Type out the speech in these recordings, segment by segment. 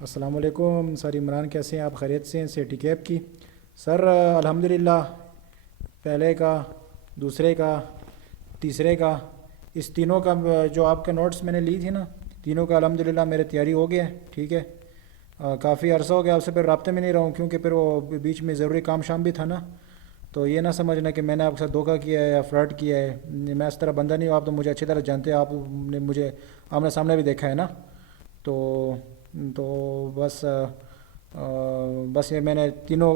السلام علیکم سر عمران، کیسے ہیں آپ؟ خیریت سے ہیں؟ سیٹی کیب کی سر الحمدللہ، پہلے کا، دوسرے کا، تیسرے کا، اس تینوں کا جو آپ کے نوٹس میں نے لی تھی نا، تینوں کا الحمدللہ میرے تیاری ہو گیا ہے، ٹھیک ہے۔ کافی عرصہ ہو گیا آپ سے پھر رابطے میں نہیں رہا ہوں، کیونکہ پھر وہ بیچ میں ضروری کام شام بھی تھا نا، تو یہ نہ سمجھنا کہ میں نے آپ کے ساتھ دھوکہ کیا ہے یا فراڈ کیا ہے۔ میں اس طرح بندہ نہیں ہوں، آپ تو مجھے اچھی طرح جانتے ہیں، آپ نے مجھے آمنے سامنے بھی دیکھا ہے نا۔ تو تو بس بس یہ میں نے تینوں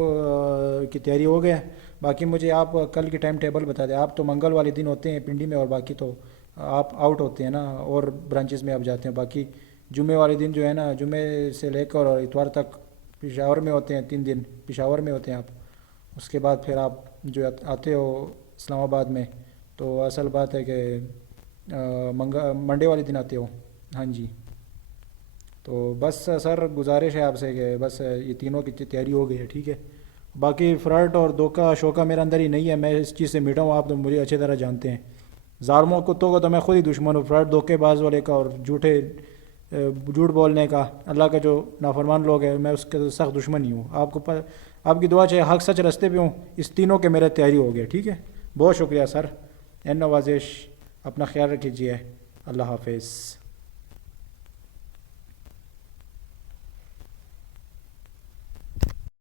کی تیاری ہو گیا ہے۔ باقی مجھے آپ کل کی ٹائم ٹیبل بتا دیں، آپ تو منگل والے دن ہوتے ہیں پنڈی میں، اور باقی تو آپ آؤٹ ہوتے ہیں نا، اور برانچز میں آپ جاتے ہیں۔ باقی جمعے والے دن جو ہے نا، جمعے سے لے کر اتوار تک پشاور میں ہوتے ہیں، 3 دن پشاور میں ہوتے ہیں آپ۔ اس کے بعد پھر آپ جو آتے ہو اسلام آباد میں، تو اصل بات ہے کہ منڈے والے دن آتے ہو، ہاں جی۔ تو بس سر گزارش ہے آپ سے کہ بس یہ تینوں کی تیاری ہو گئی ہے، ٹھیک ہے۔ باقی فراڈ اور دھوکہ شوکہ میرے اندر ہی نہیں ہے، میں اس چیز سے مٹا ہوں، آپ تو مجھے اچھی طرح جانتے ہیں۔ ظالموں کتوں کا تو میں خود ہی دشمن ہوں، فراڈ دھوکے باز والے کا، اور جھوٹ بولنے کا، اللہ کا جو نافرمان لوگ ہیں میں اس کے سخت دشمن ہی ہوں۔ آپ کی دعا چاہے حق سچ رستے پہ ہوں، اس تینوں کے میرے تیاری ہو گیا، ٹھیک ہے۔ بہت شکریہ سر، این نوازش، اپنا خیال رکھیے، اللہ حافظ۔